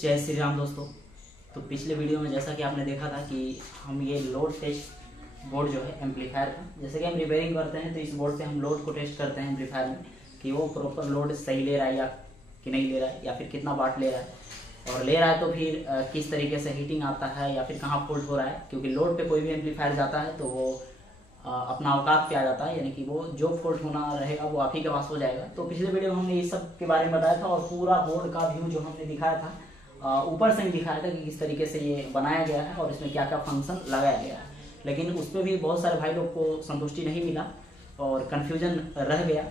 जय श्री राम दोस्तों। तो पिछले वीडियो में जैसा कि आपने देखा था कि हम ये लोड टेस्ट बोर्ड जो है एम्पलीफायर का, जैसे कि हम रिपेयरिंग करते हैं तो इस बोर्ड से हम लोड को टेस्ट करते हैं एम्पलीफायर में कि वो प्रॉपर लोड सही ले रहा है या कि नहीं ले रहा है, या फिर कितना वाट ले रहा है, और ले रहा है तो फिर किस तरीके से हीटिंग आता है या फिर कहाँ फॉल्ट हो रहा है। क्योंकि लोड पे कोई भी एम्पलीफायर जाता है तो वो अपना औकात पे आ जाता है, यानी कि वो जो फॉल्ट होना रहेगा वो आप ही के पास हो जाएगा। तो पिछले वीडियो में हमने इस सब के बारे में बताया था और पूरा बोर्ड का व्यू जो हमने दिखाया था ऊपर से ही दिखाया था कि किस तरीके से ये बनाया गया है और इसमें क्या क्या फंक्शन लगाया गया है। लेकिन उस पर भी बहुत सारे भाई लोग को संतुष्टि नहीं मिला और कन्फ्यूजन रह गया।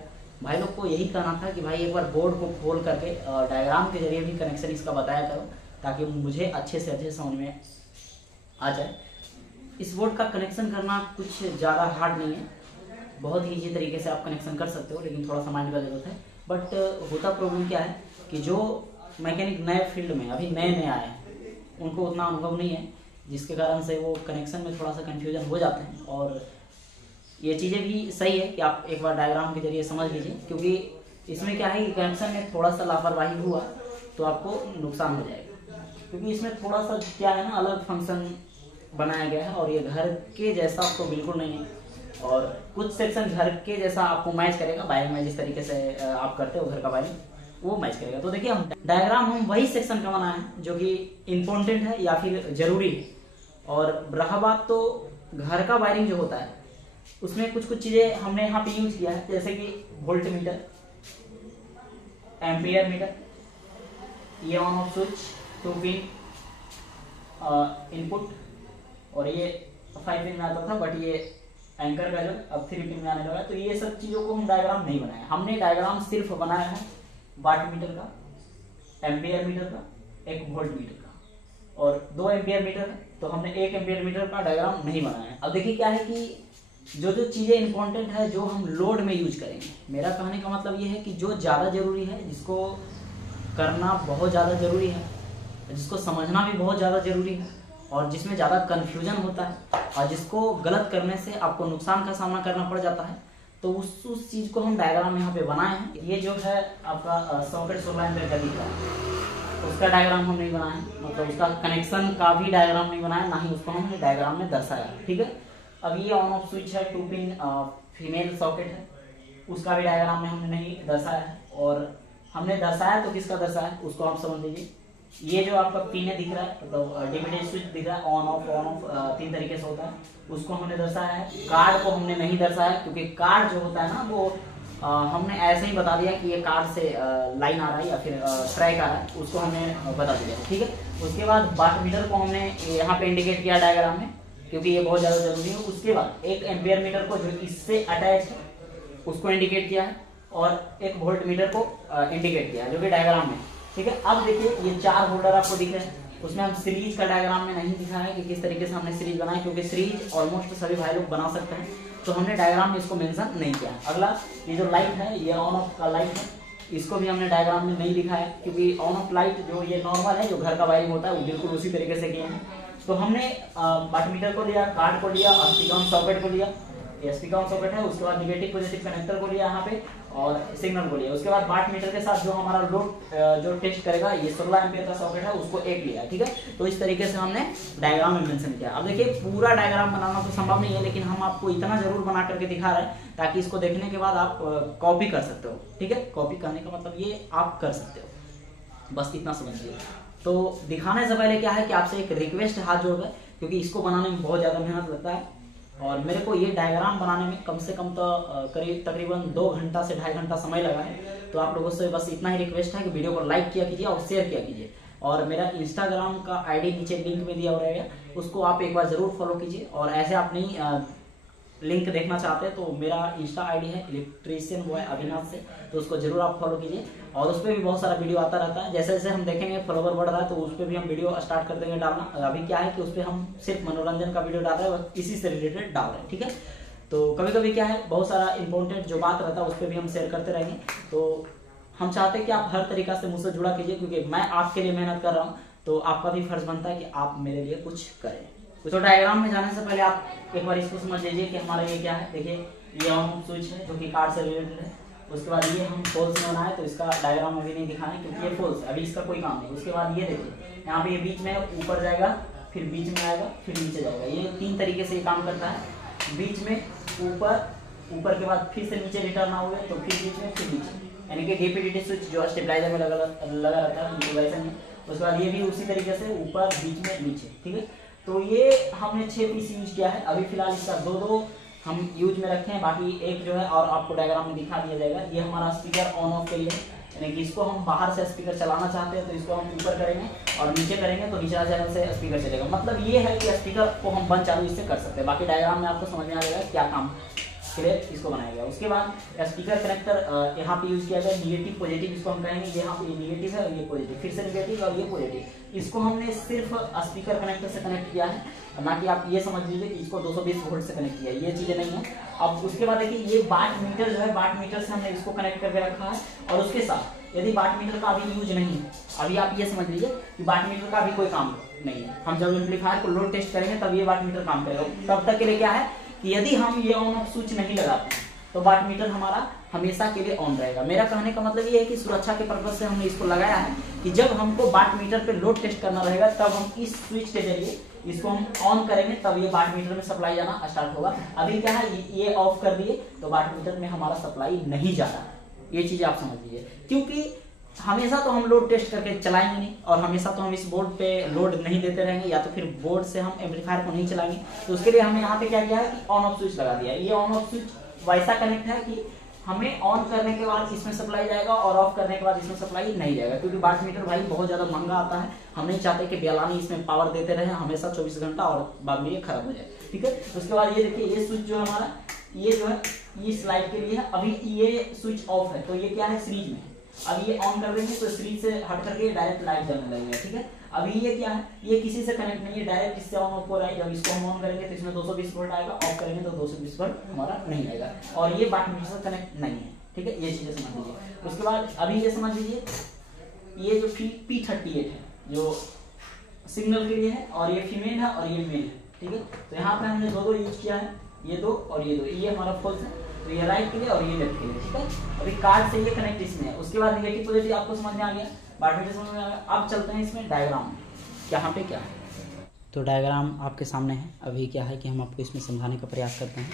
भाई लोग को यही कहना था कि भाई एक बार बोर्ड को खोल करके डायग्राम के जरिए भी कनेक्शन इसका बताया करो, ताकि मुझे अच्छे से अच्छे समझ में आ जाए। इस बोर्ड का कनेक्शन करना कुछ ज़्यादा हार्ड नहीं है, बहुत ही ईजी तरीके से आप कनेक्शन कर सकते हो, लेकिन थोड़ा सा माइंड का जरूरत है। बट होता प्रॉब्लम क्या है कि जो मैकेनिक नए फील्ड में अभी नए नए आए हैं उनको उतना अनुभव नहीं है, जिसके कारण से वो कनेक्शन में थोड़ा सा कन्फ्यूजन हो जाते हैं। और ये चीज़ें भी सही है कि आप एक बार डायग्राम के जरिए समझ लीजिए, क्योंकि इसमें क्या है कि कनेक्शन में थोड़ा सा लापरवाही हुआ तो आपको नुकसान हो जाएगा। क्योंकि इसमें थोड़ा सा क्या है ना, अलग फंक्शन बनाया गया है और ये घर के जैसा आपको बिल्कुल नहीं है। और कुछ सेक्शन घर के जैसा आपको मैच करेगा, वायरिंग में जिस तरीके से आप करते हो घर का वायरिंग वो मैच करेगा। तो देखिए हम डायग्राम हम वही सेक्शन का बनाए हैं जो कि इम्पोर्टेंट है या फिर जरूरी है। और रहा बात तो घर का वायरिंग जो होता है उसमें कुछ कुछ चीजें हमने यहाँ पे यूज किया है, जैसे कि वोल्ट मीटर, एम्पियर मीटर, ये on off switch, 2 pin input, और ये 5 पिन में आता था बट ये एंकर का जो अब 3 पिन में आने लगा। तो ये सब चीजों को हम डायग्राम नहीं बनाए, हमने डायग्राम सिर्फ बनाया है वाट मीटर का, एम्पियर मीटर का, एक वोल्ट मीटर का और 2 एम्पियर मीटर है। तो हमने 1 एम्पियर मीटर का डायग्राम नहीं बनाया है। अब देखिए क्या है कि जो जो चीजें इंपॉर्टेंट है जो हम लोड में यूज करेंगे, मेरा कहने का मतलब ये है कि जो ज्यादा जरूरी है, जिसको करना बहुत ज्यादा जरूरी है, जिसको समझना भी बहुत ज्यादा जरूरी है, और जिसमें ज़्यादा कन्फ्यूजन होता है और जिसको गलत करने से आपको नुकसान का सामना करना पड़ जाता है, तो उस चीज़ को हम डायग्राम यहाँ पे बनाए हैं। ये जो है आपका सॉकेट 16 एम्पीयर का दिख रहा है, उसका डायग्राम हम नहीं बनाए, मतलब उसका कनेक्शन का भी डायग्राम नहीं बनाया, ना ही उसको हमने डायग्राम में दर्शाया। ठीक है, अब ये ऑन ऑफ स्विच है, 2 पिन फीमेल सॉकेट है, उसका भी डायग्राम में हमने नहीं दर्शाया है। और हमने दर्शाया तो किसका दर्शाया उसको आप समझ लीजिए। ये जो आपका पिन दिख रहा है, मतलब डिविडेड स्विच दिख रहा है, ऑन ऑफ 3 तरीके से होता है, उसको हमने दर्शाया है। कार्ड को हमने नहीं दर्शाया, क्योंकि कार्ड जो होता है ना वो हमने ऐसे ही बता दिया कि ये कार्ड से लाइन आ रहा है या फिर ट्रैक आ रहा है, उसको हमने बता दिया। ठीक है, उसके बाद वाट मीटर को हमने यहाँ पे इंडिकेट किया डायग्राम में, क्योंकि ये बहुत ज्यादा जरूरी है। उसके बाद 1 एम्पियर मीटर को जो इससे अटैच है उसको इंडिकेट किया है, और 1 वोल्ट मीटर को इंडिकेट किया है जो कि डायग्राम में। ठीक है, अब देखिए ये 4 होल्डर आपको दिख रहे हैं, उसमें हम सीरीज का डायग्राम में नहीं दिखाया है कि किस तरीके से हमने सीरीज बनाया, क्योंकि सीरीज ऑलमोस्ट सभी भाई लोग बना सकते हैं, तो हमने डायग्राम में इसको मेंशन नहीं किया है। अगला ये जो लाइट है, ये ऑन ऑफ का लाइट है, इसको भी हमने डायग्राम में नहीं दिखाया, क्योंकि ऑन ऑफ लाइट जो ये नॉर्मल है जो घर का वायरिंग होता है वो बिल्कुल उसी तरीके से किए हैं। तो हमने वाट मीटर को लिया, कार्ड को लिया, स्पीकर ऑन सॉकेट को लिया, ये स्पीकर ऑन सॉकेट है, उसके बाद नेगेटिव पॉजिटिव कनेक्टर को लिया यहाँ पे और सिग्नल को लिया। उसके बाद वाट मीटर के साथ जो हमारा लोड जो टेस्ट करेगा, ये 16 एम्पियर का सॉकेट है, उसको 1 लिया। ठीक है, तो इस तरीके से हमने डायग्राम में मेंशन किया। अब देखिए पूरा डायग्राम बनाना तो संभव नहीं है, लेकिन हम आपको इतना जरूर बना करके दिखा रहे हैं ताकि इसको देखने के बाद आप कॉपी कर सकते हो। ठीक है, कॉपी करने का मतलब ये आप कर सकते हो, बस इतना समझिए। तो दिखाने से पहले क्या है कि आपसे एक रिक्वेस्ट हाथ जोड़ है, क्योंकि इसको बनाने में बहुत ज्यादा मेहनत लगता है और मेरे को ये डायग्राम बनाने में कम से कम तो करीब तकरीबन 2 घंटा से 2.5 घंटा समय लगा है। तो आप लोगों से बस इतना ही रिक्वेस्ट है कि वीडियो को लाइक किया कीजिए और शेयर किया कीजिए, और मेरा इंस्टाग्राम का आईडी नीचे लिंक में दिया हुआ रहेगा, उसको आप एक बार जरूर फॉलो कीजिए। और ऐसे आप नहीं लिंक देखना चाहते हैं तो मेरा इंस्टा आईडी है इलेक्ट्रीशियन बॉय अविनाश से, तो उसको जरूर आप फॉलो कीजिए। और उस पर भी बहुत सारा वीडियो आता रहता है, जैसे जैसे हम देखेंगे फॉलोवर बढ़ रहा है तो उस पर भी हम वीडियो स्टार्ट कर देंगे डालना। अभी क्या है कि उस पर हम सिर्फ मनोरंजन का वीडियो डाल रहे हैं, इसी से रिलेटेड डाल रहे हैं। ठीक है, तो कभी कभी क्या है बहुत सारा इंपॉर्टेंट जो बात रहता है उस पर भी हम शेयर करते रहेंगे। तो हम चाहते हैं कि आप हर तरीका से मुझसे जुड़ा कीजिए, क्योंकि मैं आपके लिए मेहनत कर रहा हूँ, तो आपका भी फर्ज बनता है कि आप मेरे लिए कुछ करें। तो डायग्राम में जाने से पहले आप एक बार इसको समझ लीजिए कि हमारा ये क्या है। देखिए ये ऑन स्विच है जो कि कार्ड से रिलेटेड है, उसके बाद ये हम फॉल्स में बनाए तो इसका डायग्राम अभी नहीं दिखाएं क्योंकि ये फॉल्स, अभी इसका कोई काम नहीं। उसके बाद ये देखिए यहाँ पे ये बीच में ऊपर जाएगा, फिर बीच में आएगा, फिर नीचे जाएगा। ये 3 तरीके से ये काम करता है। बीच में ऊपर के बाद फिर से नीचे रिटर्न आओगे तो फिर बीच में फिर नीचे, यानी कि डीपीडीटी स्विच जो स्टेबलाइजर में लगा रहता है तो वैसा नहीं। उसके बाद ये भी उसी तरीके से ऊपर बीच में नीचे, ठीक है। तो ये हमने 6 पीस यूज किया है। अभी फिलहाल इसका 2 हम यूज में रखे हैं, बाकी एक जो है और आपको डायग्राम में दिखा दिया जाएगा। ये हमारा स्पीकर ऑन ऑफ के लिए, यानी कि इसको हम बाहर से स्पीकर चलाना चाहते हैं तो इसको हम ऊपर करेंगे और नीचे करेंगे तो नीचे चैनल से स्पीकर चलेगा। मतलब ये है कि स्पीकर को हम बंद चालू इससे कर सकते हैं। बाकी डायग्राम में आपको समझ में आ जाएगा क्या काम के लिए इसको बनाया गया। उसके बाद स्पीकर कनेक्टर यहाँ पे यूज किया गया, निगेटिव पॉजिटिव इसको हम कहेंगे। यहाँ पे ये निगेटिव है और ये पॉजिटिव, फिर से निगेटिव और ये पॉजिटिव। इसको हमने सिर्फ स्पीकर कनेक्टर से कनेक्ट किया है, ना कि आप ये समझ लीजिए कि इसको 220 वोल्ट से कनेक्ट किया है, ये चीजें नहीं है। अब उसके बाद देखिए ये वाट मीटर जो है, वाट मीटर से हमने इसको कनेक्ट करके रखा है। और उसके साथ यदि वाट मीटर का अभी यूज नहीं है, अभी आप ये समझ लीजिए कि वाट मीटर का अभी कोई काम नहीं है। हम जब एम्पलीफायर को लोड टेस्ट करेंगे तब ये वाट मीटर काम करेगा। तब तक के लिए क्या है कि यदि हम ये ऑन ऑफ स्विच नहीं लगाते हैं तो वाट मीटर हमारा हमेशा के लिए ऑन रहेगा। मेरा कहने का मतलब ये है कि सुरक्षा के पर्पज से हमने इसको लगाया है कि जब हमको वाट मीटर पे लोड टेस्ट करना रहेगा तब हम इस स्विच के जरिए इसको हम ऑन करेंगे, तब ये वाट मीटर में सप्लाई जाना स्टार्ट होगा। अभी क्या है ये ऑफ कर दिए तो वाट मीटर में हमारा सप्लाई नहीं जा रहा है। ये चीज आप समझ लीजिए, क्योंकि हमेशा तो हम लोड टेस्ट करके चलाएंगे नहीं और हमेशा तो हम इस बोर्ड पे लोड नहीं देते रहेंगे, या तो फिर बोर्ड से हम एम्पलीफायर को नहीं चलाएंगे। तो उसके लिए हमने यहाँ पे क्या किया है कि ऑन ऑफ स्विच लगा दिया है। ये ऑन ऑफ स्विच वैसा कनेक्ट है कि हमें ऑन करने के बाद इसमें सप्लाई जाएगा और ऑफ करने के बाद इसमें सप्लाई नहीं जाएगा, क्योंकि वाट मीटर भाई बहुत ज्यादा महंगा आता है। हम नहीं चाहते कि बेलानी इसमें पावर देते रहे हमेशा 24 घंटा और बाद में ये खराब हो जाए, ठीक है। उसके बाद ये देखिए ये स्विच जो है हमारा, ये जो है ये स्लाइड के लिए है। अभी ये स्विच ऑफ है तो ये क्या है सीरीज में, अब ये ऑन कर देंगे तो सीरीज से हट करके डायरेक्ट लाइट जलने लगेगा, ठीक है। अभी ये क्या है, ये किसी से कनेक्ट नहीं है, डायरेक्ट इससे ऑन ऑफ हो रहा है। जब इसको हम ऑन करेंगे तो इसमें 220 वोल्ट आएगा, ऑफ करेंगे तो 220 वोल्ट हमारा नहीं आएगा, और ये वाट मीटर से कनेक्ट नहीं है, ठीक है। ये चीजें समझ लीजिए। उसके बाद अभी ये समझ लीजिए ये जो P38 है जो सिग्नल के लिए है, और ये फीमेल है और ये मेल है, ठीक है। तो यहाँ पे हमने 2 यूज किया है, ये 2 और ये 2, ये हमारा फॉल्स है, तो ये राइट के लिए और ये लेफ्ट के लिए, ठीक है। अभी कार्ड से ये कनेक्ट इसमें है। उसके बाद नेगेटिव पॉजिटिव आपको समझ में आ गया, वाट मीटर समझ में आ गया। अब चलते हैं इसमें डायग्राम में, यहाँ पे क्या है। तो डायग्राम आपके सामने है। अभी क्या है कि हम आपको इसमें समझाने का प्रयास करते हैं।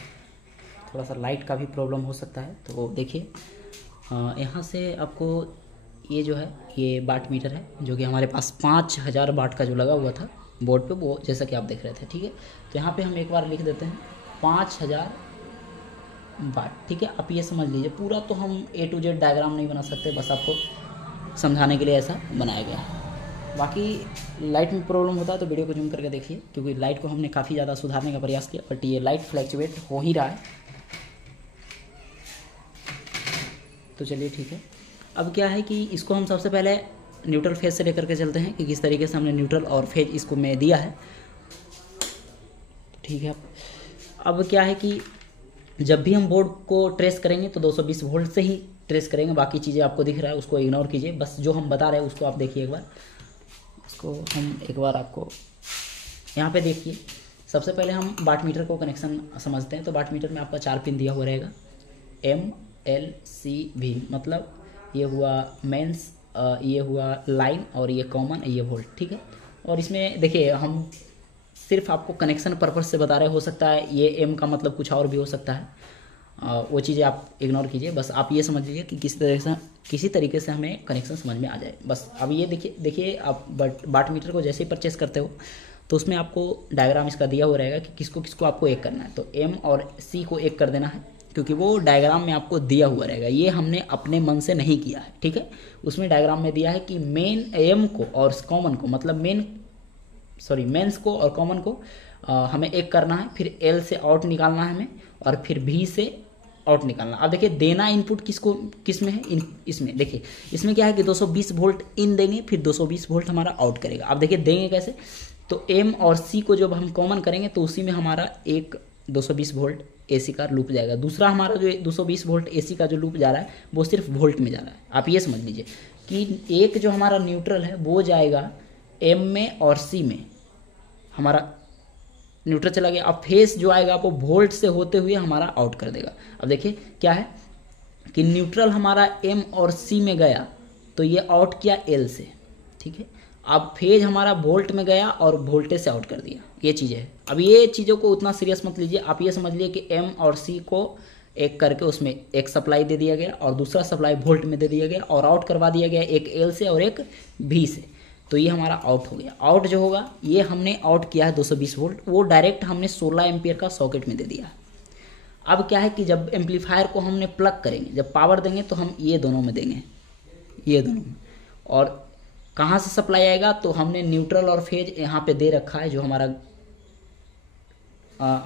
थोड़ा सा लाइट का भी प्रॉब्लम हो सकता है, तो देखिए यहाँ से आपको ये जो है ये वाट मीटर है जो कि हमारे पास 5000 वाट का जो लगा हुआ था बोर्ड पे, वो जैसा कि आप देख रहे थे, ठीक है। तो यहाँ पे हम एक बार लिख देते हैं 5000 वाट, ठीक है। आप ये समझ लीजिए, पूरा तो हम A to Z डायग्राम नहीं बना सकते, बस आपको समझाने के लिए ऐसा बनाया गया है। बाकी लाइट में प्रॉब्लम होता है तो वीडियो को जूम करके देखिए, क्योंकि लाइट को हमने काफ़ी ज़्यादा सुधारने का प्रयास किया, बट ये लाइट फ्लैक्चुएट हो ही रहा है। तो चलिए ठीक है। अब क्या है कि इसको हम सबसे पहले न्यूट्रल फेज से लेकर के चलते हैं कि किस तरीके से हमने न्यूट्रल और फेज इसको में दिया है, ठीक है। अब क्या है कि जब भी हम बोर्ड को ट्रेस करेंगे तो 220 वोल्ट से ही ट्रेस करेंगे, बाकी चीज़ें आपको दिख रहा है उसको इग्नोर कीजिए, बस जो हम बता रहे हैं उसको आप देखिए एक बार। इसको हम एक बार आपको यहाँ पे देखिए। सबसे पहले हम वाट मीटर को कनेक्शन समझते हैं। तो वाट मीटर में आपका 4 पिन दिया हुआ रहेगा, M L C V, मतलब ये हुआ मेंस, ये हुआ लाइन, और ये कॉमन, ये वोल्ट, ठीक है। और इसमें देखिए हम सिर्फ आपको कनेक्शन पर्पज से बता रहे, हो सकता है ये एम का मतलब कुछ और भी हो सकता है, वो चीज़ें आप इग्नोर कीजिए। बस आप ये समझ लीजिए कि किसी तरीके से हमें कनेक्शन समझ में आ जाए, बस। अब ये देखिए आप वाट मीटर को जैसे ही परचेस करते हो तो उसमें आपको डायग्राम इसका दिया हुआ रहेगा कि किसको किसको आपको एक करना है। तो एम और सी को एक कर देना है, क्योंकि वो डायग्राम में आपको दिया हुआ रहेगा, ये हमने अपने मन से नहीं किया है, ठीक है। उसमें डायग्राम में दिया है कि मेन एम को और कॉमन को, मतलब मेंस को और कॉमन को हमें एक करना है, फिर एल से आउट निकालना है हमें, और फिर भी से आउट निकालना। अब देखिए देना इनपुट किस में है, इसमें देखिए इसमें क्या है कि 220 वोल्ट इन देंगे, फिर 220 वोल्ट हमारा आउट करेगा। अब देखिए देंगे कैसे, तो एम और सी को जब हम कॉमन करेंगे तो उसी में हमारा एक 220 वोल्ट एसी का लूप जाएगा, दूसरा हमारा जो 220 वोल्ट एसी का जो लूप जा रहा है वो सिर्फ वोल्ट में जा रहा है। आप ये समझ लीजिए कि एक जो हमारा न्यूट्रल है वो जाएगा एम में और सी में, हमारा न्यूट्रल चला गया। अब फेस जो आएगा वो वोल्ट से होते हुए हमारा आउट कर देगा। अब देखिए क्या है, कि न्यूट्रल हमारा एम और सी में गया तो ये आउट किया एल से, ठीक है। अब फेज हमारा वोल्ट में गया और वोल्टेज से आउट कर दिया, ये चीज़ें है। अब ये चीज़ों को उतना सीरियस मत लीजिए, आप ये समझ लीजिए कि एम और सी को एक करके उसमें एक सप्लाई दे दिया गया और दूसरा सप्लाई वोल्ट में दे दिया गया और आउट करवा दिया गया एक एल से और एक भी से, तो ये हमारा आउट हो गया। आउट जो होगा ये हमने आउट किया है 220 वोल्ट, वो डायरेक्ट हमने 16 एम्पियर का सॉकेट में दे दिया। अब क्या है कि जब एम्पलीफायर को हमने प्लग करेंगे, जब पावर देंगे तो हम ये दोनों में देंगे, ये दोनों में। और कहाँ से सप्लाई आएगा, तो हमने न्यूट्रल और फेज यहाँ पे दे रखा है जो हमारा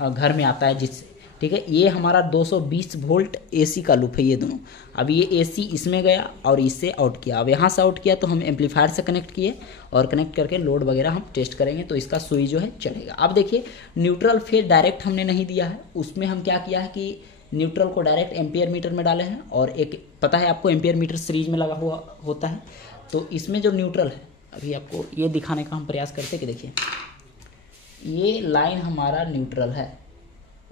घर में आता है जिससे, ठीक है। ये हमारा 220 वोल्ट एसी का लूप है ये दोनों। अब ये एसी इसमें गया और इससे आउट किया। अब यहाँ से आउट किया तो हम एम्पलीफायर से कनेक्ट किए और कनेक्ट करके लोड वगैरह हम टेस्ट करेंगे तो इसका सुई जो है चलेगा। अब देखिए न्यूट्रल फेज डायरेक्ट हमने नहीं दिया है, उसमें हम क्या किया है कि न्यूट्रल को डायरेक्ट एम्पियर मीटर में डाले हैं और एक पता है आपको एम्पियर मीटर सीरीज में लगा हुआ होता है, तो इसमें जो न्यूट्रल है अभी आपको ये दिखाने का हम प्रयास करते हैं कि देखिए ये लाइन हमारा न्यूट्रल है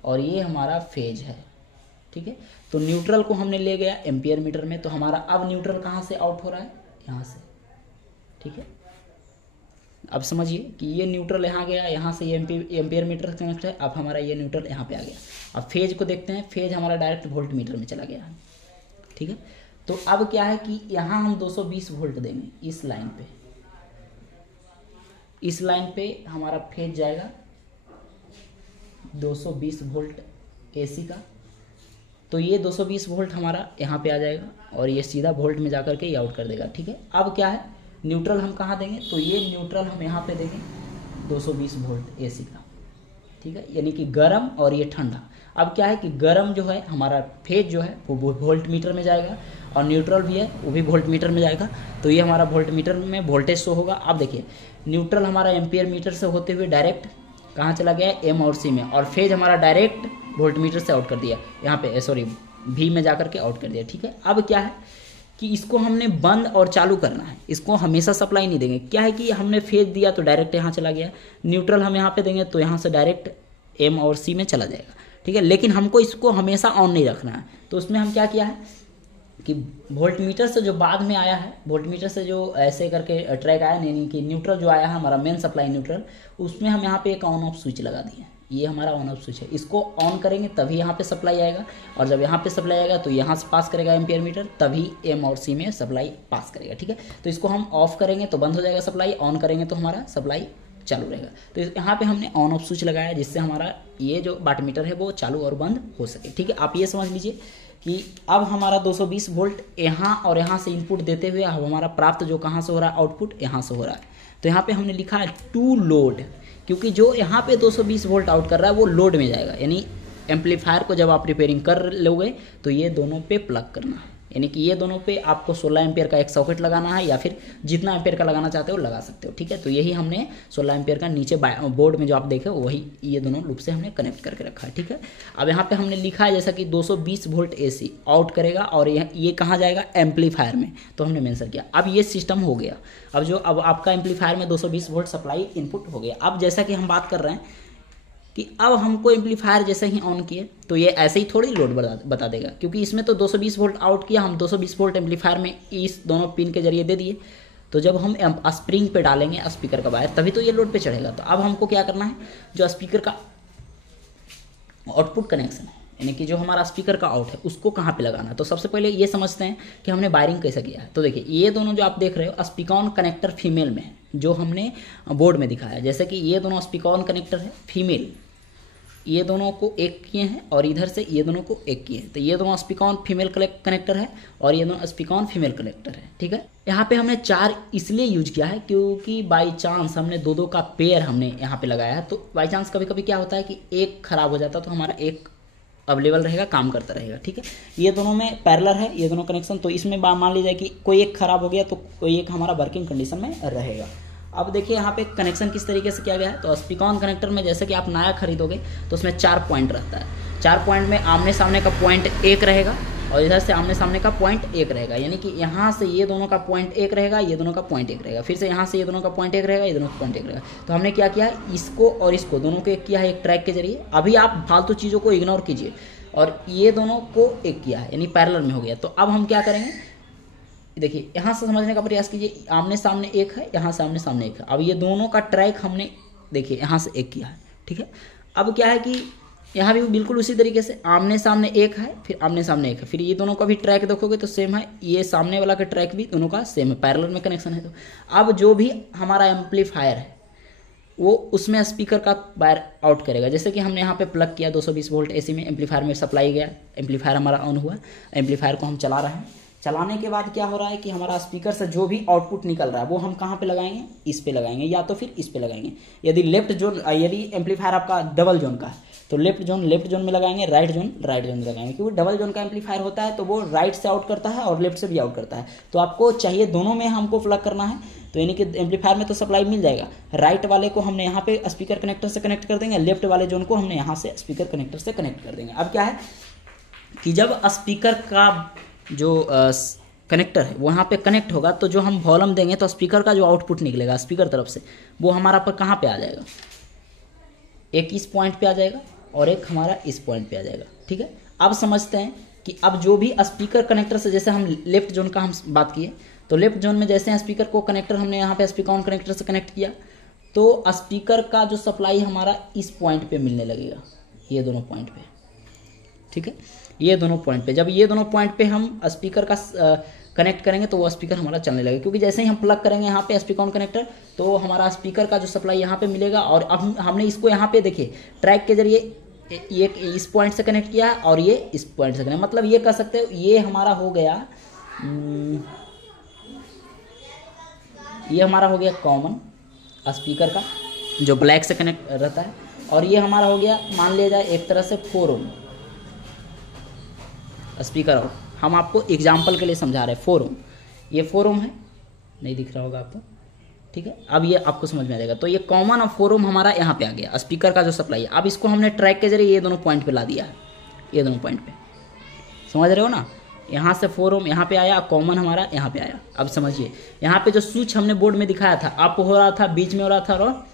और ये हमारा फेज है, ठीक है। तो न्यूट्रल को हमने ले गया एम्पियर मीटर में, तो हमारा अब न्यूट्रल कहाँ से आउट हो रहा है, यहाँ से, ठीक है। अब समझिए कि ये न्यूट्रल यहाँ गया, यहाँ से ये एम्पियर मीटर कनेक्ट है, अब हमारा ये न्यूट्रल यहाँ पे आ गया। अब फेज को देखते हैं, फेज हमारा डायरेक्ट वोल्ट मीटर में चला गया है, ठीक है। तो अब क्या है कि यहाँ हम 220 वोल्ट देंगे इस लाइन पे, इस लाइन पे हमारा फेज जाएगा 220 वोल्ट एसी का, तो ये 220 वोल्ट हमारा यहाँ पे आ जाएगा और ये सीधा वोल्ट में जाकर के ये आउट कर देगा, ठीक है। अब क्या है न्यूट्रल हम कहाँ देंगे, तो ये न्यूट्रल हम यहाँ पे देंगे 220 वोल्ट एसी का, ठीक है, यानी कि गर्म और ये ठंडा। अब क्या है कि गर्म जो है हमारा फेज जो है वो वोल्ट मीटर में जाएगा और न्यूट्रल भी है वो भी वोल्ट मीटर में जाएगा, तो ये हमारा वोल्ट मीटर में वोल्टेज शो होगा। अब देखिए न्यूट्रल हमारा एम्पियर मीटर से होते हुए डायरेक्ट कहाँ चला गया, एम और सी में, और फेज हमारा डायरेक्ट वोल्ट मीटर से आउट कर दिया यहाँ पे, सॉरी भी में जाकर के आउट कर दिया, ठीक है। अब क्या है कि इसको हमने बंद और चालू करना है, इसको हमेशा सप्लाई नहीं देंगे। क्या है कि हमने फेज दिया तो डायरेक्ट यहाँ चला गया, न्यूट्रल हम यहाँ पे देंगे तो यहाँ से डायरेक्ट एम और सी में चला जाएगा, ठीक है। लेकिन हमको इसको हमेशा ऑन नहीं रखना है, तो उसमें हम क्या किया है कि वोल्ट मीटर से जो बाद में आया है, वोल्ट मीटर से जो ऐसे करके ट्रैक आया, यानी कि न्यूट्रल जो आया है हमारा मेन सप्लाई न्यूट्रल, उसमें हम यहाँ पे एक ऑन ऑफ स्विच लगा दिए। ये हमारा ऑन ऑफ स्विच है, इसको ऑन करेंगे तभी यहाँ पे सप्लाई आएगा, और जब यहाँ पे सप्लाई आएगा तो यहाँ से पास करेगा एम्पियर मीटर, तभी एम और सी में सप्लाई पास करेगा, ठीक है। तो इसको हम ऑफ करेंगे तो बंद हो जाएगा सप्लाई, ऑन करेंगे तो हमारा सप्लाई चालू रहेगा। तो यहाँ पे हमने ऑन ऑफ स्विच लगाया जिससे हमारा ये जो वाट मीटर है वो चालू और बंद हो सके, ठीक है। आप ये समझ लीजिए कि अब हमारा 220 वोल्ट यहाँ और यहाँ से इनपुट देते हुए अब हमारा प्राप्त जो कहाँ से हो रहा है, आउटपुट यहाँ से हो रहा है। तो यहाँ पे हमने लिखा है टू लोड, क्योंकि जो यहाँ पे 220 वोल्ट आउट कर रहा है वो लोड में जाएगा, यानी एम्पलीफायर को जब आप रिपेयरिंग कर लोगे तो ये दोनों पे प्लग करना है, यानी कि ये दोनों पे आपको 16 एम्पियर का एक सॉकेट लगाना है, या फिर जितना एम्पियर का लगाना चाहते हो लगा सकते हो, ठीक है। तो यही हमने 16 एम्पियर का नीचे बोर्ड में जो आप देखे वही ये दोनों लूप से हमने कनेक्ट करके रखा है, ठीक है। अब यहाँ पे हमने लिखा है जैसा कि 220 वोल्ट एसी आउट करेगा और ये कहाँ जाएगा, एम्पलीफायर में, तो हमने मेंशन किया। अब ये सिस्टम हो गया, अब आपका एम्पलीफायर में 220 वोल्ट सप्लाई इनपुट हो गया। अब जैसा कि हम बात कर रहे हैं कि अब हमको एम्पलीफायर जैसे ही ऑन किए तो ये ऐसे ही थोड़ी लोड बता देगा, क्योंकि इसमें तो 220 वोल्ट आउट किया, हम 220 वोल्ट एम्पलीफायर में इस दोनों पिन के जरिए दे दिए, तो जब हम स्प्रिंग पे डालेंगे स्पीकर का वायर तभी तो ये लोड पे चढ़ेगा। तो अब हमको क्या करना है, जो स्पीकर का आउटपुट कनेक्शन है, यानी कि जो हमारा स्पीकर का आउट है उसको कहाँ पे लगाना है। तो सबसे पहले ये समझते हैं कि हमने वायरिंग कैसे किया है। तो देखिए ये दोनों जो आप देख रहे हो स्पीकॉन कनेक्टर फीमेल में है, जो हमने बोर्ड में दिखाया, जैसे कि ये दोनों स्पीकॉन कनेक्टर है फीमेल, ये दोनों को एक किए हैं और इधर से ये दोनों को एक किए हैं, तो ये दोनों स्पीकॉन फीमेल कनेक्टर है और ये दोनों स्पीकॉन फीमेल कनेक्टर है, ठीक है। यहाँ पे हमने 4 इसलिए यूज किया है क्योंकि बाई चांस हमने दो का पेयर हमने यहाँ पे लगाया है, तो बाई चांस कभी कभी क्या होता है कि एक खराब हो जाता है तो हमारा एक अवेलेबल रहेगा, काम करता रहेगा, ठीक है। ये दोनों में पैरेलल है ये दोनों कनेक्शन, तो इसमें मान लीजिए कि कोई एक खराब हो गया तो कोई एक हमारा वर्किंग कंडीशन में रहेगा। अब देखिए यहाँ पे कनेक्शन किस तरीके से किया गया है। तो स्पीकॉन कनेक्टर में जैसे कि आप नया खरीदोगे तो उसमें 4 पॉइंट रहता है, 4 पॉइंट में आमने सामने का पॉइंट 1 रहेगा और इधर से आमने सामने का पॉइंट 1 रहेगा, यानी कि यहाँ से ये दोनों का पॉइंट 1 रहेगा, ये दोनों का पॉइंट 1 रहेगा, फिर से यहाँ से ये दोनों का पॉइंट 1 रहेगा, ये दोनों का पॉइंट 1 रहेगा। तो हमने क्या किया, इसको और इसको दोनों को एक किया है एक ट्रैक के जरिए। अभी आप फालतू चीज़ों को इग्नोर कीजिए, और ये दोनों को एक किया है, यानी पैरेलल में हो गया। तो अब हम क्या करेंगे, देखिए यहाँ से समझने का प्रयास कीजिए, आमने सामने एक है, यहाँ से आमने सामने एक है। अब ये दोनों का ट्रैक हमने देखिए यहाँ से एक किया है, ठीक है। अब क्या है कि यहाँ भी बिल्कुल उसी तरीके से आमने सामने एक है, फिर आमने सामने एक है, फिर ये दोनों का भी ट्रैक देखोगे तो सेम है, ये सामने वाला का ट्रैक भी दोनों का सेम है, पैरेलल में कनेक्शन है। तो अब जो भी हमारा एम्पलीफायर है वो उसमें स्पीकर का वायर आउट करेगा। जैसे कि हमने यहाँ पे प्लग किया 220 वोल्ट एसी में, एम्पलीफायर में सप्लाई गया, एम्पलीफायर हमारा ऑन हुआ, एम्पलीफायर को हम चला रहे हैं। चलाने के बाद क्या हो रहा है कि हमारा स्पीकर से जो भी आउटपुट निकल रहा है वो हम कहाँ पे लगाएंगे, इस पे लगाएंगे या तो फिर इस पे लगाएंगे। यदि लेफ्ट जोन, यदि एम्पलीफायर आपका डबल जोन का है तो लेफ्ट जोन में लगाएंगे, राइट जोन में लगाएंगे, क्योंकि डबल जोन का एम्पलीफायर होता है तो वो राइट से आउट करता है और लेफ्ट से भी आउट करता है। तो आपको चाहिए दोनों में हमको प्लग करना है, तो यानी कि एम्पलीफायर में तो सप्लाई मिल जाएगा, राइट वाले को हमने यहाँ पे स्पीकर कनेक्टर से कनेक्ट कर देंगे, लेफ्ट वाले जोन को हमने यहाँ से स्पीकर कनेक्टर से कनेक्ट कर देंगे। अब क्या है कि जब स्पीकर का जो कनेक्टर है वो यहाँ पे कनेक्ट होगा तो जो हम वॉल्यूम देंगे तो स्पीकर का जो आउटपुट निकलेगा स्पीकर तरफ से वो हमारा पर कहाँ पे आ जाएगा, एक इस पॉइंट पे आ जाएगा और एक हमारा इस पॉइंट पे आ जाएगा, ठीक है। अब समझते हैं कि अब जो भी स्पीकर कनेक्टर से, जैसे हम लेफ्ट जोन का हम बात किए तो लेफ्ट जोन में जैसे स्पीकर को कनेक्टर हमने यहाँ पे स्पीकर ऑन कनेक्टर से कनेक्ट किया तो स्पीकर का जो सप्लाई हमारा इस पॉइंट पे मिलने लगेगा, ये दोनों पॉइंट पे, ठीक है। ये दोनों पॉइंट पे, जब ये दोनों पॉइंट पे हम स्पीकर का कनेक्ट करेंगे तो वो स्पीकर हमारा चलने लगेगा, क्योंकि जैसे ही हम प्लग करेंगे यहाँ पे स्पीकर ऑन कनेक्टर तो हमारा स्पीकर का जो सप्लाई यहाँ पे मिलेगा। और अब हमने इसको यहाँ पे देखिए ट्रैक के जरिए ये इस पॉइंट से कनेक्ट किया है और ये इस पॉइंट से कनेक्ट, मतलब ये कह सकते हो ये हमारा हो गया, ये हमारा हो गया कॉमन स्पीकर का जो ब्लैक से कनेक्ट रहता है, और ये हमारा हो गया मान लिया जाए एक तरह से 4 ओम स्पीकर आउट। हम आपको एग्जाम्पल के लिए समझा रहे हैं 4 ओम, ये 4 ओम है, नहीं दिख रहा होगा आपको, ठीक है। अब ये आपको समझ में आ जाएगा। तो ये कॉमन और 4 ओम हमारा यहाँ पे आ गया स्पीकर का जो सप्लाई है। अब इसको हमने ट्रैक के जरिए ये दोनों पॉइंट पे ला दिया है, ये दोनों पॉइंट पे, समझ रहे हो ना। यहाँ से 4 ओम यहाँ पे आया, कॉमन हमारा यहाँ पे आया। अब समझिए यहाँ पे जो स्विच हमने बोर्ड में दिखाया था, अप हो रहा था, बीच में हो रहा था और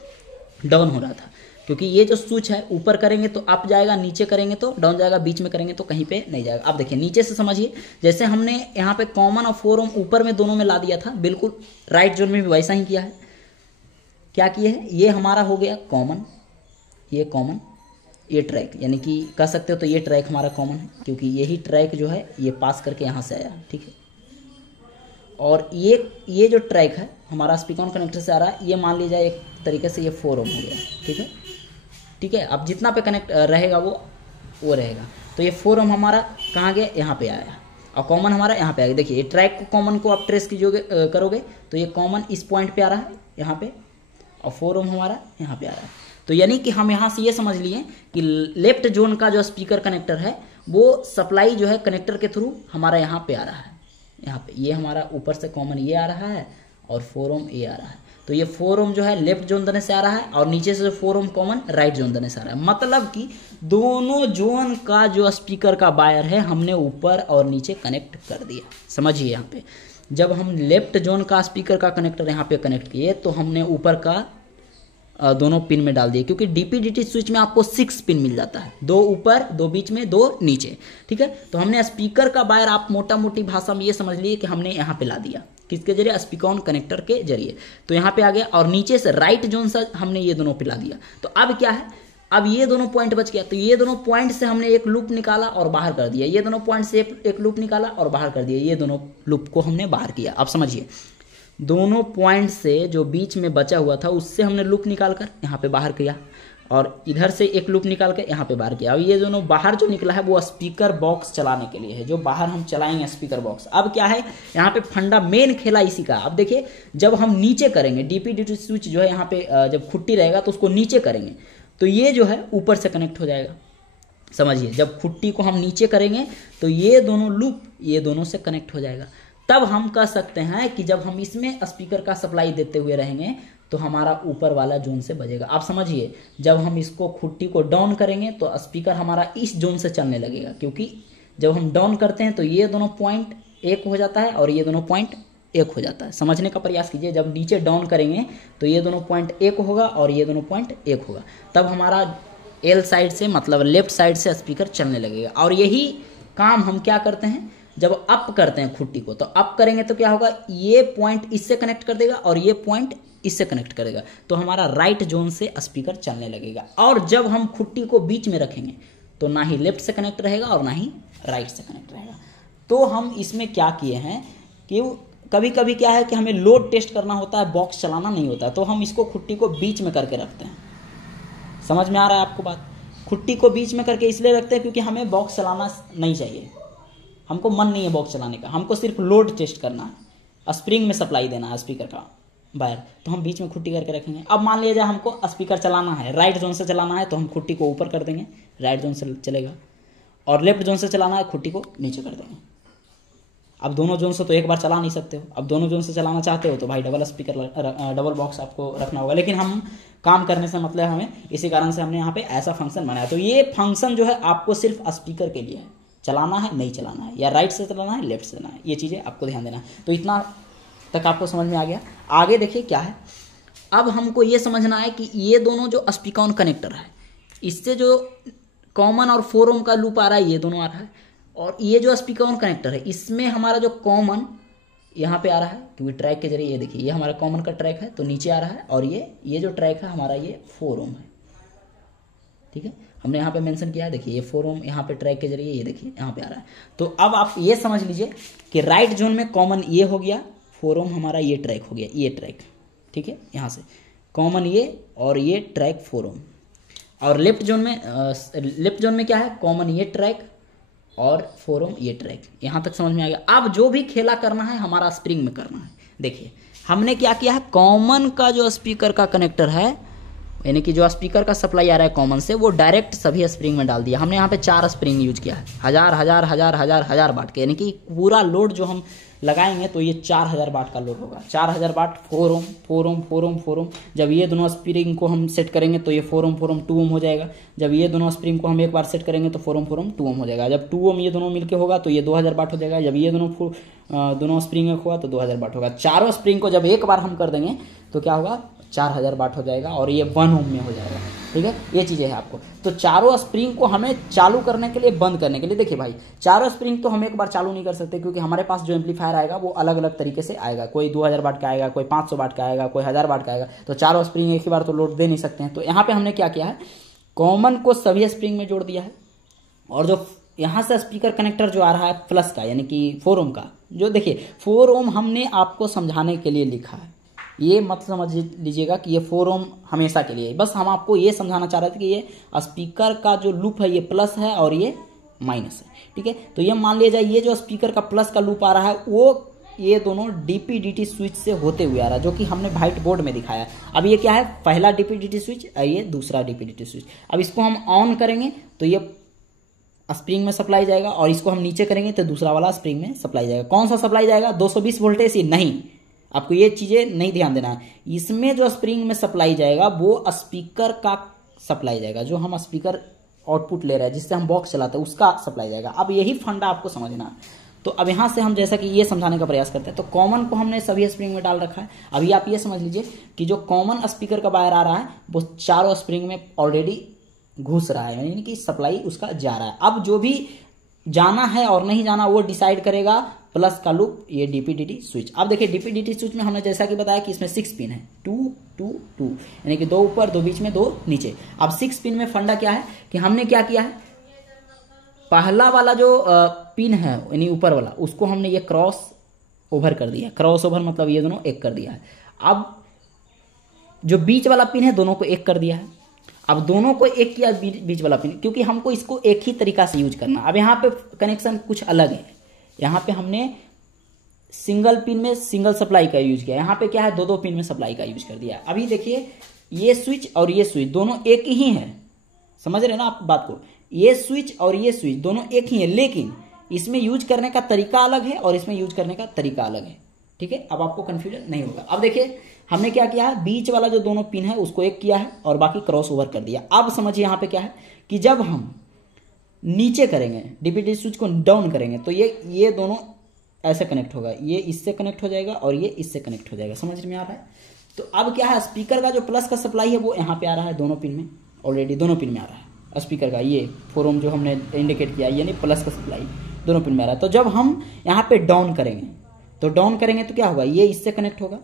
डाउन हो रहा था, क्योंकि ये जो स्विच है ऊपर करेंगे तो अप जाएगा, नीचे करेंगे तो डाउन जाएगा, बीच में करेंगे तो कहीं पे नहीं जाएगा। अब देखिए नीचे से समझिए, जैसे हमने यहाँ पे कॉमन और 4 ओम ऊपर में दोनों में ला दिया था, बिल्कुल राइट जोन में भी वैसा ही किया है। क्या किए हैं, ये हमारा हो गया कॉमन, ये कॉमन, ये ट्रैक, यानी कि कह सकते हो तो ये ट्रैक हमारा कॉमन है, क्योंकि यही ट्रैक जो है ये पास करके यहाँ से आया, ठीक है। और ये जो ट्रैक है हमारा स्पीकर ऑन कनेक्टर से आ रहा है, ये मान लीजिए एक तरीके से ये 4 ओम हो गया, ठीक है, ठीक है। अब जितना पे कनेक्ट रहेगा वो रहेगा। तो ये 4 ओम हमारा कहाँ गया, यहाँ पे आया, और कॉमन हमारा यहाँ पे आ गया। देखिए ये ट्रैक को कॉमन को आप ट्रेस कीजिए करोगे तो ये कॉमन इस पॉइंट पे आ रहा है यहाँ पे, और 4 ओम हमारा यहाँ पे आ रहा है। तो यानी कि हम यहाँ से ये समझ लिए कि लेफ्ट जोन का जो स्पीकर कनेक्टर है वो सप्लाई जो है कनेक्टर के थ्रू हमारा यहाँ पे आ रहा है, यहाँ पे ये हमारा ऊपर से कॉमन ये आ रहा है और 4 ओम ये आ रहा है। तो ये 4 ओम जो है लेफ्ट जोन देने से आ रहा है और नीचे से 4 ओम कॉमन राइट जोन देने से आ रहा है। मतलब कि दोनों जोन का जो स्पीकर का वायर है हमने ऊपर और नीचे कनेक्ट कर दिया। समझिए यहाँ पे जब हम लेफ्ट जोन का स्पीकर का कनेक्टर यहाँ पे कनेक्ट किए तो हमने ऊपर का दोनों पिन में डाल दिए, क्योंकि डीपीडीटी स्विच में आपको 6 पिन मिल जाता है, 2 ऊपर 2 बीच में 2 नीचे, ठीक है। तो हमने स्पीकर का वायर आप मोटा मोटी भाषा में ये समझ लिए कि हमने यहाँ पे ला दिया, किसके जरिए, स्पीकर ऑन कनेक्टर के जरिए। तो यहाँ पे आ गया और नीचे से राइट जोन से हमने ये दोनों पे ला दिया। तो अब क्या है, अब ये दोनों पॉइंट बच गया, तो ये दोनों पॉइंट से हमने एक लूप निकाला और बाहर कर दिया, ये दोनों पॉइंट से एक लूप निकाला और बाहर कर दिया, ये दोनों लूप को हमने बाहर किया। अब समझिए दोनों पॉइंट से जो बीच में बचा हुआ था उससे हमने लूप निकाल कर यहाँ पे बाहर किया और इधर से एक लूप निकाल कर यहाँ पे बाहर किया। अब ये दोनों बाहर जो निकला है वो स्पीकर बॉक्स चलाने के लिए है, जो बाहर हम चलाएंगे स्पीकर बॉक्स। अब क्या है यहाँ पे फंडा मेन खेला इसी का। अब देखिए जब हम नीचे करेंगे डीपीडीटी स्विच जो है यहाँ पे जब खुट्टी रहेगा तो उसको नीचे करेंगे तो ये जो है ऊपर से कनेक्ट हो जाएगा। समझिए जब खुट्टी को हम नीचे करेंगे तो ये दोनों लूप ये दोनों से कनेक्ट हो जाएगा। तब हम कह सकते हैं कि जब हम इसमें स्पीकर का सप्लाई देते हुए रहेंगे तो हमारा ऊपर वाला जोन से बजेगा। आप समझिए जब हम इसको खुट्टी को डाउन करेंगे तो स्पीकर हमारा इस जोन से चलने लगेगा, क्योंकि जब हम डाउन करते हैं तो ये दोनों पॉइंट एक हो जाता है और ये दोनों पॉइंट एक हो जाता है। समझने का प्रयास कीजिए, जब नीचे डाउन करेंगे तो ये दोनों पॉइंट एक होगा और ये दोनों पॉइंट एक होगा, तब हमारा एल साइड से मतलब लेफ्ट साइड से स्पीकर चलने लगेगा। और यही काम हम क्या करते हैं जब अप करते हैं खुट्टी को, तो अप करेंगे तो क्या होगा, ये पॉइंट इससे कनेक्ट कर देगा और ये पॉइंट इससे कनेक्ट करेगा, तो हमारा राइट जोन से स्पीकर चलने लगेगा। और जब हम खुट्टी को बीच में रखेंगे तो ना ही लेफ्ट से कनेक्ट रहेगा और ना ही राइट से कनेक्ट रहेगा। तो हम इसमें क्या किए हैं कि कभी कभी क्या है कि हमें लोड टेस्ट करना होता है, बॉक्स चलाना नहीं होता, तो हम इसको खुट्टी को बीच में करके रखते हैं। समझ में आ रहा है आपको बात? खुट्टी को बीच में करके इसलिए रखते हैं क्योंकि हमें बॉक्स चलाना नहीं चाहिए, हमको मन नहीं है बॉक्स चलाने का, हमको सिर्फ लोड टेस्ट करना है, स्प्रिंग में सप्लाई देना है स्पीकर का वायर, तो हम बीच में खुट्टी करके रखेंगे। अब मान लीजिए हमको स्पीकर चलाना है, राइट जोन से चलाना है, तो हम खुट्टी को ऊपर कर देंगे, राइट जोन से चलेगा, और लेफ्ट जोन से चलाना है, खुट्टी को नीचे कर देंगे। अब दोनों जोन से तो एक बार चला नहीं सकते हो, अब दोनों जोन से चलाना चाहते हो तो भाई डबल स्पीकर डबल बॉक्स आपको रखना होगा, लेकिन हम काम करने से मतलब हमें, इसी कारण से हमने यहाँ पे ऐसा फंक्शन बनाया। तो ये फंक्शन जो है आपको सिर्फ स्पीकर के लिए है, चलाना है नहीं चलाना है, या राइट से चलाना है लेफ्ट से चलाना है, ये चीज़ें आपको ध्यान देना है। तो इतना तक आपको समझ में आ गया। आगे देखिए क्या है, अब हमको ये समझना है कि ये दोनों जो स्पीकर ऑन कनेक्टर है, इससे जो कॉमन और 4 ओम का लूप आ रहा है, ये दोनों आ रहा है, और ये जो स्पीकर ऑन कनेक्टर है इसमें हमारा जो कॉमन यहाँ पे आ रहा है, क्योंकि ट्रैक के जरिए ये देखिए ये हमारा कॉमन का ट्रैक है तो नीचे आ रहा है, और ये जो ट्रैक है हमारा ये 4 ओम है, ठीक है, हमने यहाँ पे मेंशन किया है, देखिए ये 4 ओम यहाँ पे ट्रैक के जरिए ये देखिए यहाँ पे आ रहा है। तो अब आप ये समझ लीजिए कि राइट जोन में कॉमन ये हो गया 4 ओम, हमारा ये ट्रैक हो गया, ये ट्रैक, ठीक है, यहाँ से कॉमन ये और ये ट्रैक 4 ओम, और लेफ्ट जोन में क्या है, कॉमन ये ट्रैक और 4 ओम ये ट्रैक। यहाँ तक समझ में आ गया। अब जो भी खेला करना है हमारा स्प्रिंग में करना है। देखिए हमने क्या किया है, कॉमन का जो स्पीकर का कनेक्टर है, यानी कि जो स्पीकर का सप्लाई आ रहा है कॉमन से, वो डायरेक्ट सभी स्प्रिंग में डाल दिया हमने। यहाँ पे 4 स्प्रिंग यूज किया है, 1000 वाट के, यानी कि पूरा लोड जो हम लगाएंगे तो ये 4000 वाट का लोड होगा। 4000 वाट 4 ओम 4 ओम 4 ओम 4 ओम। जब ये दोनों स्प्रिंग को हम सेट करेंगे तो ये 4 ओम 2 ओम हो जाएगा। जब ये दोनों स्प्रिंग को हम एक बार सेट करेंगे तो 4 ओम 2 ओम हो जाएगा। जब 2 ओम ये दोनों मिलके होगा तो ये 2000 वाट हो जाएगा। जब ये दोनों स्प्रिंग एक होगा तो 2000 वाट होगा। चारों स्प्रिंग को जब एक बार हम कर देंगे तो क्या होगा, 4000 वाट हो जाएगा और ये 1 ओम में हो जाएगा। ठीक है, ये चीज़ें है आपको। तो चारों स्प्रिंग को हमें चालू करने के लिए, बंद करने के लिए, देखिए भाई चारों स्प्रिंग तो हम एक बार चालू नहीं कर सकते क्योंकि हमारे पास जो एम्पलीफायर आएगा वो अलग अलग तरीके से आएगा। कोई 2000 वाट का आएगा, कोई 500 वाट का आएगा, कोई 1000 वाट का आएगा। तो चारों स्प्रिंग एक ही बार तो लोड दे नहीं सकते हैं। तो यहाँ पे हमने क्या किया है, कॉमन को सभी स्प्रिंग में जोड़ दिया है, और जो यहाँ से स्पीकर कनेक्टर जो आ रहा है प्लस का, यानी कि 4 ओम का, जो देखिए 4 ओम हमने आपको समझाने के लिए लिखा है, ये मत समझ लीजिएगा कि ये 4 ओम हमेशा के लिए। बस हम आपको ये समझाना चाह रहे थे कि ये स्पीकर का जो लूप है ये प्लस है और ये माइनस है। ठीक है, तो ये मान लिया जाए ये जो स्पीकर का प्लस का लूप आ रहा है वो ये दोनों डीपीडीटी स्विच से होते हुए आ रहा है, जो कि हमने व्हाइट बोर्ड में दिखाया। अब ये क्या है, पहला डीपीडीटी स्विच, ये दूसरा डीपीडीटी स्विच। अब इसको हम ऑन करेंगे तो ये स्प्रिंग में सप्लाई जाएगा, और इसको हम नीचे करेंगे तो दूसरा वाला स्प्रिंग में सप्लाई जाएगा। कौन सा सप्लाई जाएगा, 220 वोल्टेज? नहीं, आपको ये चीजें नहीं ध्यान देना है। इसमें जो स्प्रिंग में सप्लाई जाएगा वो स्पीकर का सप्लाई जाएगा, जो हम स्पीकर आउटपुट ले रहे हैं जिससे हम बॉक्स चलाते हैं उसका सप्लाई जाएगा। अब यही फंडा आपको समझना है। तो अब यहां से हम जैसा कि ये समझाने का प्रयास करते हैं, तो कॉमन को हमने सभी स्प्रिंग में डाल रखा है। अभी आप ये समझ लीजिए कि जो कॉमन स्पीकर का वायर आ रहा है वो चारों स्प्रिंग में ऑलरेडी घुस रहा है, यानी कि सप्लाई उसका जा रहा है। अब जो भी जाना है और नहीं जाना वो डिसाइड करेगा प्लस का लूप, ये डीपीडीटी स्विच। अब देखिए डीपीडीटी स्विच में हमने जैसा कि बताया कि इसमें 6 पिन है, 2 2 2, यानी कि 2 ऊपर 2 बीच में 2 नीचे। अब 6 पिन में फंडा क्या है कि हमने क्या किया है, पहला वाला जो पिन है यानी ऊपर वाला, उसको हमने ये क्रॉस ओवर कर दिया। क्रॉस ओवर मतलब ये दोनों एक कर दिया है। अब जो बीच वाला पिन है दोनों को एक कर दिया है। अब दोनों को एक किया बीच वाला पिन, क्योंकि हमको इसको एक ही तरीका से यूज करना। अब यहाँ पे कनेक्शन कुछ अलग है। यहाँ पे हमने सिंगल पिन में सिंगल सप्लाई का यूज किया, यहाँ पे क्या है 2-2 पिन में सप्लाई का यूज कर दिया। अभी देखिए ये स्विच और ये स्विच दोनों एक ही है, समझ रहे हैं ना आप बात को। ये स्विच और ये स्विच दोनों एक ही है, लेकिन इसमें यूज करने का तरीका अलग है और इसमें यूज करने का तरीका अलग है। ठीक है, अब आपको कंफ्यूजन नहीं होगा। अब देखिए हमने क्या किया है, बीच वाला जो दोनों पिन है उसको एक किया है और बाकी क्रॉस ओवर कर दिया। अब समझिए यहाँ पे क्या है कि जब हम नीचे करेंगे, डीपीडीटी स्विच को डाउन करेंगे, तो ये दोनों ऐसे कनेक्ट होगा, ये इससे कनेक्ट हो जाएगा और ये इससे कनेक्ट हो जाएगा। समझ में आ रहा है? तो अब क्या है, स्पीकर का जो प्लस का सप्लाई है वो यहाँ पे आ रहा है दोनों पिन में, ऑलरेडी दोनों पिन में आ रहा है। स्पीकर का, ये 4 ओम जो हमने इंडिकेट किया, यानी प्लस का सप्लाई दोनों पिन में आ रहा है। तो जब हम यहाँ पे डाउन करेंगे तो क्या होगा, ये इससे कनेक्ट होगा,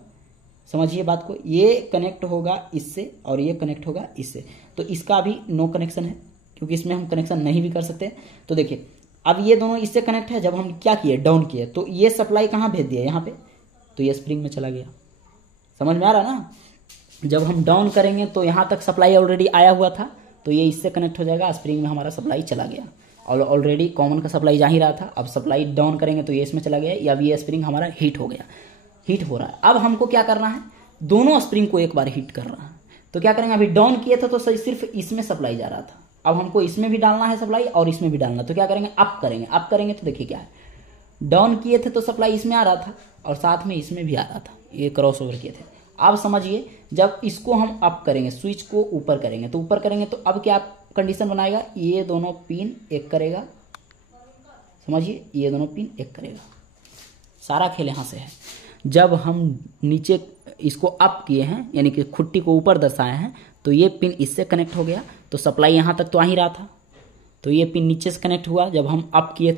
समझिए बात को, ये कनेक्ट होगा इससे और ये कनेक्ट होगा इससे। तो इसका भी नो कनेक्शन है क्योंकि इसमें हम कनेक्शन नहीं भी कर सकते। तो देखिए अब ये दोनों इससे कनेक्ट है, जब हम क्या किए डाउन किए तो ये सप्लाई कहाँ भेज दिया, यहाँ पे, तो ये स्प्रिंग में चला गया। समझ में आ रहा ना। जब हम डाउन करेंगे तो यहाँ तक सप्लाई ऑलरेडी आया हुआ था, तो ये इससे कनेक्ट हो जाएगा, स्प्रिंग में हमारा सप्लाई चला गया। और ऑलरेडी कॉमन का सप्लाई जा ही रहा था, अब सप्लाई डाउन करेंगे तो ये इसमें चला गया, या ये स्प्रिंग हमारा हीट हो गया, हीट हो रहा है। अब हमको क्या करना है, दोनों स्प्रिंग को एक बार हीट कर रहा है। तो क्या करेंगे, अभी डाउन किए थे तो सिर्फ इसमें सप्लाई जा रहा था, अब हमको इसमें भी डालना है सप्लाई और इसमें भी डालना। तो क्या करेंगे, अप करेंगे। अप करेंगे तो देखिए क्या है, डाउन किए थे तो सप्लाई इसमें आ रहा था और साथ में इसमें भी आ रहा था, ये क्रॉस ओवर किए थे। अब समझिए जब इसको हम अप करेंगे, स्विच को ऊपर करेंगे, तो ऊपर करेंगे तो अब क्या कंडीशन बनाएगा, ये दोनों पिन एक करेगा, समझिए ये दोनों पिन एक करेगा। सारा खेल यहाँ से है। जब हम नीचे इसको अप किए हैं, यानी कि खुट्टी को ऊपर दर्शाए हैं, तो ये पिन इससे कनेक्ट हो गया, तो सप्लाई यहाँ तक तो आ ही रहा था, तो ये पिन नीचे से कनेक्ट हुआ। जब हम अप किए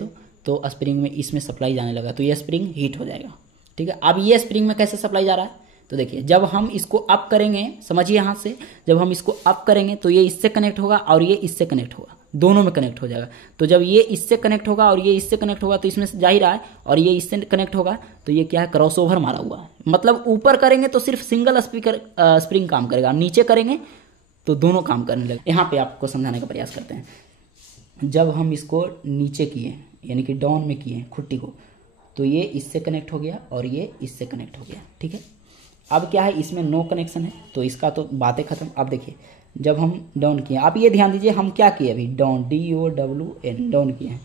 तो स्प्रिंग में इसमें सप्लाई जाने लगा, तो ये स्प्रिंग हीट हो जाएगा। ठीक है, अब ये स्प्रिंग में कैसे सप्लाई जा रहा है, तो देखिए जब हम इसको अप करेंगे, समझिए यहाँ से, जब हम इसको अप करेंगे तो ये इससे कनेक्ट होगा और ये इससे कनेक्ट होगा, दोनों में कनेक्ट हो जाएगा। तो जब ये इससे कनेक्ट होगा और ये इससे कनेक्ट होगा तो इसमें जा ही रहा है, और ये इससे कनेक्ट होगा तो ये क्या है, क्रॉस ओवर मारा हुआ है। मतलब ऊपर करेंगे तो सिर्फ सिंगल स्प्रिंग काम करेगा, नीचे करेंगे तो दोनों काम करने लगे। यहाँ पे आपको समझाने का प्रयास करते हैं। जब हम इसको नीचे किए, यानी कि डाउन में किए खुट्टी को, तो ये इससे कनेक्ट हो गया और ये इससे कनेक्ट हो गया। ठीक है, अब क्या है, इसमें नो कनेक्शन है, तो इसका तो बातें खत्म। अब देखिए जब हम डाउन किए, आप ये ध्यान दीजिए हम क्या किए अभी, डाउन, DOWN, डाउन किए हैं,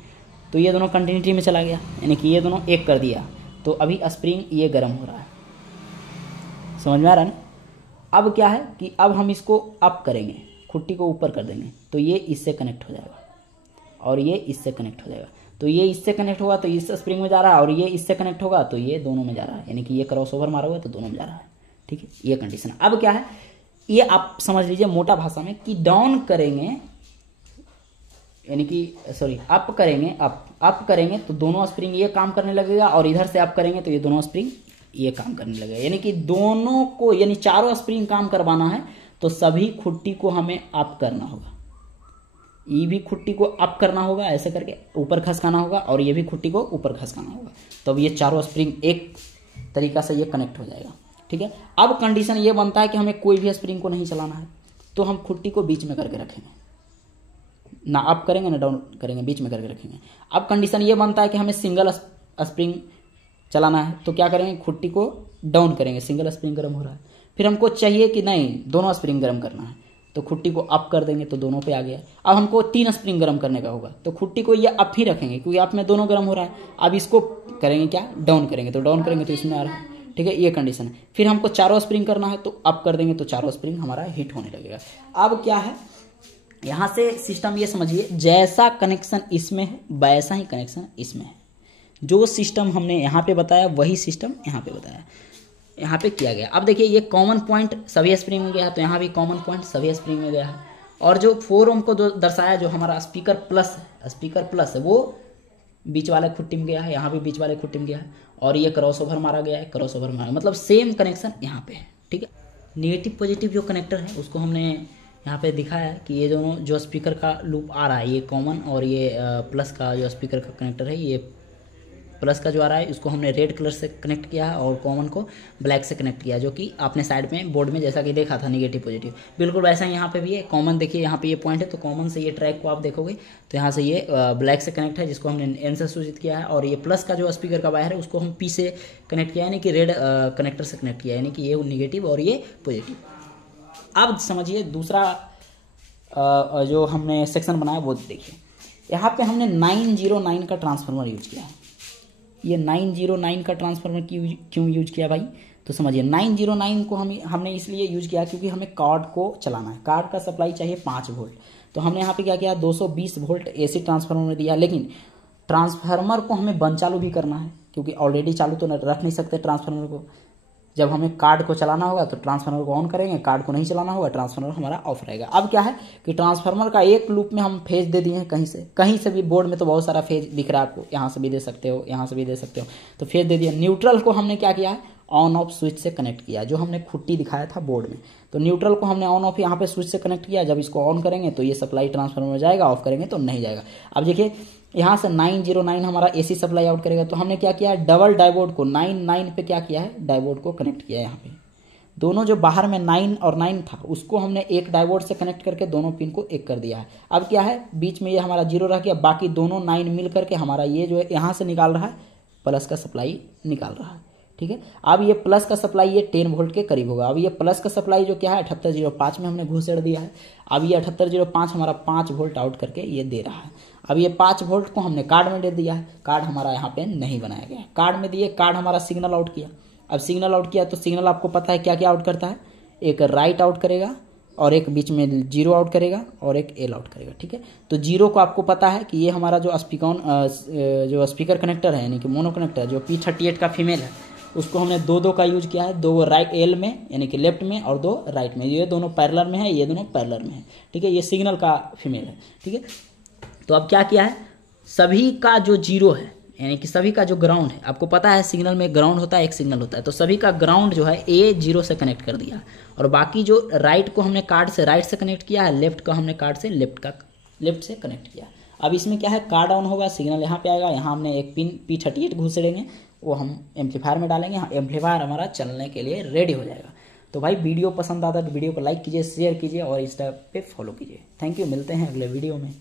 तो ये दोनों कंटिन्यूटी में चला गया, यानी कि ये दोनों एक कर दिया। तो अभी स्प्रिंग ये गर्म हो रहा है, समझ में आ रहा है ना। अब क्या है कि अब हम इसको अप करेंगे, खुट्टी को ऊपर कर देंगे, तो ये इससे कनेक्ट हो जाएगा और ये इससे कनेक्ट हो जाएगा। तो ये इससे कनेक्ट होगा तो इस स्प्रिंग में जा रहा है, और ये इससे कनेक्ट होगा तो ये दोनों में जा रहा है, यानी कि ये क्रॉस ओवर मारा हुआ है तो दोनों में जा रहा है। ठीक है, ये कंडीशन है। अब क्या है, ये आप समझ लीजिए मोटा भाषा में कि डाउन करेंगे, यानी कि सॉरी अप करेंगे, अप करेंगे तो दोनों स्प्रिंग ये काम करने लगेगा, और इधर से अप करेंगे तो ये दोनों स्प्रिंग ये काम करने लगेगा। यानी कि दोनों को, यानी चारों स्प्रिंग काम करवाना है तो सभी खुट्टी को हमें अप करना होगा। ये भी खुट्टी को अप करना होगा, ऐसे करके ऊपर खसकाना होगा, और ये भी खुट्टी को ऊपर खसकाना होगा, तब ये चारों स्प्रिंग एक तरीका से ये कनेक्ट हो जाएगा। ठीक है, अब कंडीशन ये बनता है कि हमें कोई भी स्प्रिंग को नहीं चलाना है, तो हम खुट्टी को बीच में करके रखेंगे, ना अप करेंगे ना डाउन करेंगे, बीच में करके रखेंगे। अब कंडीशन ये बनता है कि हमें सिंगल स्प्रिंग चलाना है, तो क्या करेंगे, खुट्टी को डाउन करेंगे, सिंगल स्प्रिंग गर्म हो रहा है। फिर हमको चाहिए कि नहीं दोनों स्प्रिंग गर्म करना है, तो खुट्टी को अप कर देंगे तो दोनों पे आ गया। अब हमको 3 स्प्रिंग गर्म करने का होगा, तो खुट्टी को ये अप ही रखेंगे क्योंकि अप में दोनों गर्म हो रहा है। अब इसको करेंगे क्या, डाउन करेंगे, तो डाउन करेंगे तो इसमें आ रहा है। ठीक है, ये कंडीशन है। फिर हमको चारों स्प्रिंग करना है, तो अप कर देंगे तो चारों स्प्रिंग हमारा हिट होने लगेगा। अब क्या है, यहाँ से सिस्टम ये समझिए, जैसा कनेक्शन इसमें है वैसा ही कनेक्शन इसमें है। जो सिस्टम हमने यहाँ पे बताया वही सिस्टम यहाँ पे बताया, यहाँ पे किया गया। अब देखिए ये कॉमन पॉइंट सभी स्प्रिंग में गया, तो यहाँ भी कॉमन पॉइंट सभी स्प्रिंग में गया है। और जो 4 ओम को दर्शाया, जो हमारा स्पीकर प्लस है, वो बीच वाले खुट्टी में गया है, यहाँ भी बीच वाले खुट्टी में गया है, और ये क्रॉस ओवर मारा गया है, क्रॉस ओवर मारा, मतलब सेम कनेक्शन यहाँ पे है। ठीक है, नेगेटिव पॉजिटिव जो कनेक्टर है उसको हमने यहाँ पे दिखाया है कि ये दोनों जो स्पीकर का लूप आ रहा है, ये कॉमन, और ये प्लस का जो स्पीकर का कनेक्टर है, ये प्लस का जो आ रहा है उसको हमने रेड कलर से कनेक्ट किया है, और कॉमन को ब्लैक से कनेक्ट किया, जो कि आपने साइड में बोर्ड में जैसा कि देखा था नेगेटिव पॉजिटिव, बिल्कुल वैसा यहाँ पे भी है। कॉमन देखिए यहाँ पे ये पॉइंट है, तो कॉमन से ये ट्रैक को आप देखोगे तो यहाँ से ये ब्लैक से कनेक्ट है, जिसको हमने एन से सूचित किया है, और ये प्लस का जो स्पीकर का वायर है उसको हम पी से कनेक्ट किया है, यानी कि रेड कनेक्टर से कनेक्ट किया है, यानी कि ये निगेटिव और ये पॉजिटिव। अब समझिए दूसरा जो हमने सेक्शन बनाया वो देखिए, यहाँ पे हमने 909 का ट्रांसफार्मर यूज किया है। ये 909 का ट्रांसफार्मर क्यों यूज किया भाई, तो समझिए 909 को हमने इसलिए यूज किया क्योंकि हमें कार्ड को चलाना है, कार्ड का सप्लाई चाहिए 5 वोल्ट, तो हमने यहाँ पे क्या किया 220 वोल्ट एसी ट्रांसफार्मर दिया। लेकिन ट्रांसफार्मर को हमें बंद चालू भी करना है, क्योंकि ऑलरेडी चालू तो रख नहीं सकते ट्रांसफार्मर को, जब हमें कार्ड को चलाना होगा तो ट्रांसफार्मर को ऑन करेंगे, कार्ड को नहीं चलाना होगा ट्रांसफार्मर हमारा ऑफ रहेगा। अब क्या है कि ट्रांसफार्मर का एक लूप में हम फेज दे दिए हैं, कहीं से भी बोर्ड में तो बहुत सारा फेज दिख रहा है आपको, यहाँ से भी दे सकते हो, यहाँ से भी दे सकते हो, तो फेज दे दिया। न्यूट्रल को हमने क्या किया है, ऑन ऑफ स्विच से कनेक्ट किया, जो हमने खुट्टी दिखाया था बोर्ड में, तो न्यूट्रल को हमने ऑन ऑफ यहाँ पे स्विच से कनेक्ट किया। जब इसको ऑन करेंगे तो ये सप्लाई ट्रांसफार्मर में जाएगा, ऑफ करेंगे तो नहीं जाएगा। अब देखिए यहाँ से 909 हमारा एसी सप्लाई आउट करेगा, तो हमने क्या किया है, डबल डायोड को 9 पे क्या किया है, डायोड को कनेक्ट किया है। यहाँ पे दोनों जो बाहर में 9 और 9 था उसको हमने एक डायोड से कनेक्ट करके दोनों पिन को एक कर दिया है। अब क्या है, बीच में ये हमारा 0 रह गया, बाकी दोनों 9 मिल करके हमारा ये जो है यहाँ से निकाल रहा है, प्लस का सप्लाई निकाल रहा है, ठीक है। अब ये प्लस का सप्लाई ये 10 वोल्ट के करीब होगा। अब ये प्लस का सप्लाई जो क्या है 7805 में हमने घुसेड़ दिया है। अब ये 7805 हमारा 5 वोल्ट आउट करके ये दे रहा है। अब ये 5 वोल्ट को हमने कार्ड में दे दिया है, कार्ड हमारा यहाँ पे नहीं बनाया गया है, कार्ड में दिए, कार्ड हमारा सिग्नल आउट किया। अब सिग्नल आउट किया तो सिग्नल आपको पता है क्या क्या आउट करता है, एक राइट आउट करेगा और एक बीच में 0 आउट करेगा और एक एल आउट करेगा, ठीक है। तो 0 को आपको पता है कि ये हमारा जो स्पीकर कनेक्टर है यानी कि मोनो कनेक्टर जो P38 का फीमेल है उसको हमने 2 का यूज किया है, 2 राइट एल में यानी कि लेफ्ट में और 2 राइट में, ये दोनों पैरेलल में है, ये दोनों पैरेलल में है, ठीक है। ये सिग्नल का फीमेल है, ठीक है। तो अब क्या किया है, सभी का जो 0 है यानी कि सभी का जो ग्राउंड है, आपको पता है सिग्नल में ग्राउंड होता है, एक सिग्नल होता है, तो सभी का ग्राउंड जो है A0 से कनेक्ट कर दिया, और बाकी जो राइट को हमने कार्ड से राइट से कनेक्ट किया है, लेफ्ट को हमने कार्ड से लेफ्ट से कनेक्ट किया। अब इसमें क्या है, कार्ड ऑन होगा, सिग्नल यहाँ पे आएगा, यहाँ हमने एक पिन P38 घुसेड़ेंगे, वो हम एम्पलीफायर में डालेंगे, एम्पलीफायर हमारा चलने के लिए रेडी हो जाएगा। तो भाई वीडियो पसंद आता है तो वीडियो को लाइक कीजिए, शेयर कीजिए और इंस्टा पे फॉलो कीजिए। थैंक यू, मिलते हैं अगले वीडियो में।